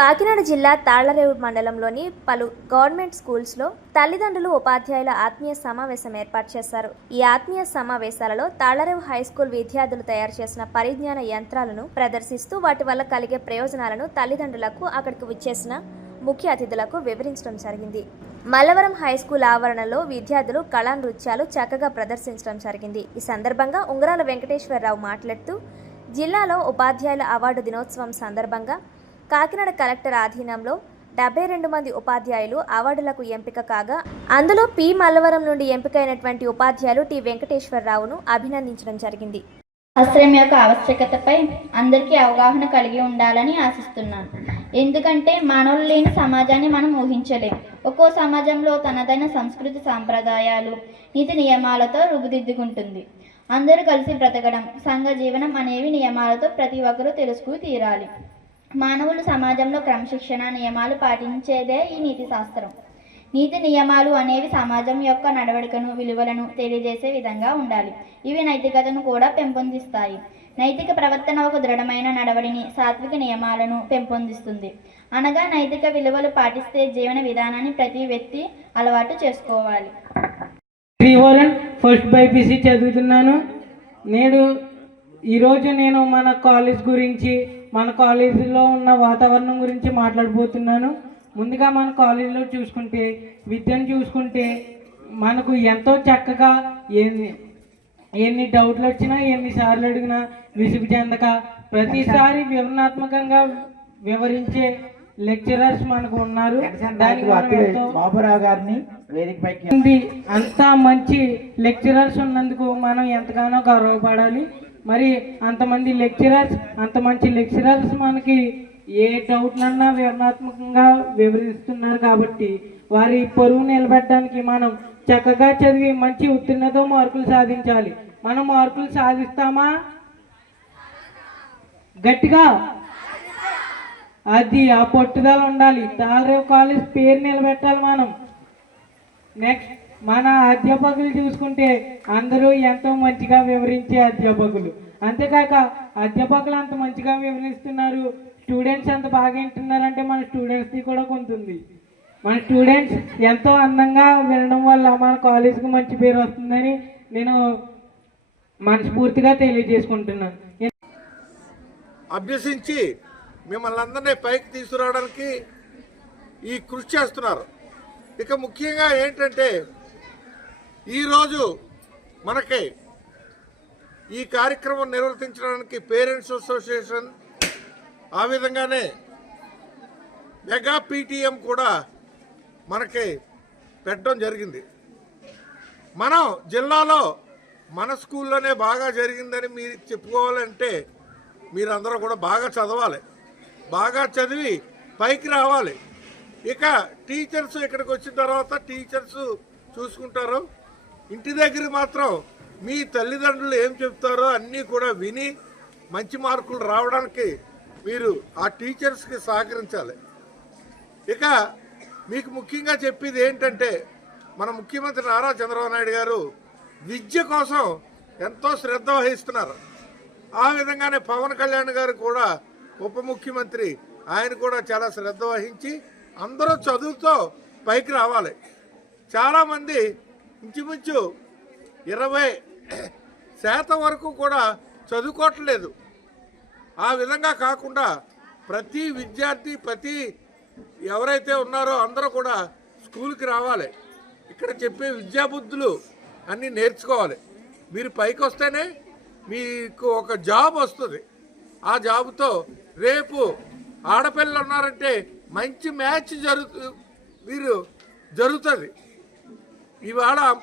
కాకినాడ జిల్లా తాళ్లరేవు మండలంలోని పలు గవర్నమెంట్ స్కూల్స్లో తల్లిదండ్రులు ఉపాధ్యాయుల ఆత్మీయ సమావేశం ఏర్పాటు చేశారు. ఈ ఆత్మీయ సమావేశాలలో తాళ్లరేవు హైస్కూల్ విద్యార్థులు తయారు చేసిన పరిజ్ఞాన యంత్రాలను ప్రదర్శిస్తూ వాటి వల్ల కలిగే ప్రయోజనాలను తల్లిదండ్రులకు అక్కడికి విచ్చేసిన ముఖ్య అతిథులకు వివరించడం జరిగింది. మల్లవరం హైస్కూల్ ఆవరణలో విద్యార్థులు కళా నృత్యాలు చక్కగా ప్రదర్శించడం జరిగింది. ఈ సందర్భంగా ఉంగరాల వెంకటేశ్వరరావు మాట్లాడుతూ జిల్లాలో ఉపాధ్యాయుల అవార్డు దినోత్సవం సందర్భంగా కాకినాడ కలెక్టర్ ఆధీనంలో 72 మంది ఉపాధ్యాయులు అవార్డులకు ఎంపిక కాగా అందులో పి మల్లవరం నుండి ఎంపికైనటువంటి ఉపాధ్యాయులు టి వెంకటేశ్వరరావును అభినందించడం జరిగింది. శాస్త్రం యొక్క ఆవశ్యకతపై అందరికీ అవగాహన కలిగి ఉండాలని ఆశిస్తున్నాను. ఎందుకంటే మానవులు లేని సమాజాన్ని మనం ఊహించలేం. ఒక్కో సమాజంలో తనదైన సంస్కృతి సాంప్రదాయాలు నీతి నియమాలతో రూపుదిద్దుకుంటుంది. అందరూ కలిసి బ్రతకడం, సంఘ జీవనం అనేవి నియమాలతో ప్రతి ఒక్కరూ తెలుసుకు తీరాలి. మానవులు సమాజంలో క్రమశిక్షణ నియమాలు పాటించేదే ఈ నీతి శాస్త్రం. నీతి నియమాలు అనేవి సమాజం యొక్క నడవడికను, విలువలను తెలియజేసే విధంగా ఉండాలి. ఇవి నైతికతను కూడా పెంపొందిస్తాయి. నైతిక ప్రవర్తన ఒక దృఢమైన నడవడిని, సాత్విక నియమాలను పెంపొందిస్తుంది. అనగా నైతిక విలువలు పాటిస్తే జీవన విధానాన్ని ప్రతి వ్యక్తి అలవాటు చేసుకోవాలి. ఫస్ట్ బైపీసీ చదువుతున్నాను. ఈరోజు నేను మన కాలేజ్ గురించి, మన కాలేజీలో ఉన్న వాతావరణం గురించి మాట్లాడబోతున్నాను. ముందుగా మన కాలేజీలో చూసుకుంటే, విద్యను చూసుకుంటే మనకు ఎంతో చక్కగా ఎన్ని డౌట్లు వచ్చినా, ఎన్నిసార్లు అడిగినా విసుగు చెందక ప్రతిసారి వివరణాత్మకంగా వివరించే లెక్చరర్స్ మనకు ఉన్నారు. బాబురావు గారిని వేదికపైకి అంత మంచి లెక్చరర్స్ ఉన్నందుకు మనం ఎంతగానో గర్వపడాలి. మరి అంత మంచి లెక్చరర్స్ మనకి ఏ డౌట్లన్నా వివరణాత్మకంగా వివరిస్తున్నారు కాబట్టి వారి పరువు నిలబెట్టడానికి మనం చక్కగా చదివి మంచి ఉత్తీర్ణతో మార్కులు సాధించాలి. మనం మార్కులు సాధిస్తామా? గట్టిగా అది ఆ పట్టుదల ఉండాలి. తాళ్లరేవు కాలేజ్ పేరు నిలబెట్టాలి మనం. నెక్స్ట్ మన అధ్యాపకులు చూసుకుంటే అందరూ ఎంతో మంచిగా వివరించే అధ్యాపకులు. అంతేకాక అధ్యాపకులు అంత మంచిగా వివరిస్తున్నారు, స్టూడెంట్స్ అంత బాగా వింటున్నారంటే మన స్టూడెంట్స్ది కూడా కొంటుంది. మన స్టూడెంట్స్ ఎంతో అందంగా వినడం వల్ల మన కాలేజీకి మంచి పేరు వస్తుందని నేను మనస్ఫూర్తిగా తెలియజేసుకుంటున్నాను. అభ్యసించి మిమ్మల్ని అందరినీ పైకి తీసుకురావడానికి ఈ కృషి చేస్తున్నారు. ఇక ముఖ్యంగా ఏంటంటే ఈరోజు మనకి ఈ కార్యక్రమం నిర్వర్తించడానికి పేరెంట్స్ అసోసియేషన్, ఆ విధంగానే మెగా పీటీఎం కూడా మనకి పెట్టడం జరిగింది. మనం జిల్లాలో మన స్కూల్లోనే బాగా జరిగిందని మీరు చెప్పుకోవాలంటే మీరందరూ కూడా బాగా చదవాలి, బాగా చదివి పైకి రావాలి. ఇక టీచర్స్ ఇక్కడికి వచ్చిన తర్వాత టీచర్స్ చూసుకుంటారు. ఇంటి దగ్గర మాత్రం మీ తల్లిదండ్రులు ఏం చెప్తారో అన్నీ కూడా విని మంచి మార్కులు రావడానికి మీరు ఆ టీచర్స్కి సహకరించాలి. ఇక మీకు ముఖ్యంగా చెప్పేది ఏంటంటే మన ముఖ్యమంత్రి నారా చంద్రబాబు నాయుడు గారు విద్య కోసం ఎంతో శ్రద్ధ వహిస్తున్నారు. ఆ విధంగానే పవన్ కళ్యాణ్ గారు కూడా ఉప ముఖ్యమంత్రి, ఆయన కూడా చాలా శ్రద్ధ వహించి అందరూ చదువుతో పైకి రావాలి. చాలామంది ఇంచుమించు 20% వరకు కూడా చదువుకోవట్లేదు. ఆ విధంగా కాకుండా ప్రతి విద్యార్థి, ఎవరైతే ఉన్నారో అందరూ కూడా స్కూల్కి రావాలి. ఇక్కడ చెప్పే విద్యాబుద్ధులు అన్నీ నేర్చుకోవాలి. మీరు పైకి వస్తేనే మీకు ఒక జాబ్ వస్తుంది. ఆ జాబ్తో రేపు ఆడపిల్లలు ఉన్నారంటే మంచి మ్యాచ్ జరుగుతుంది. ఇవాళ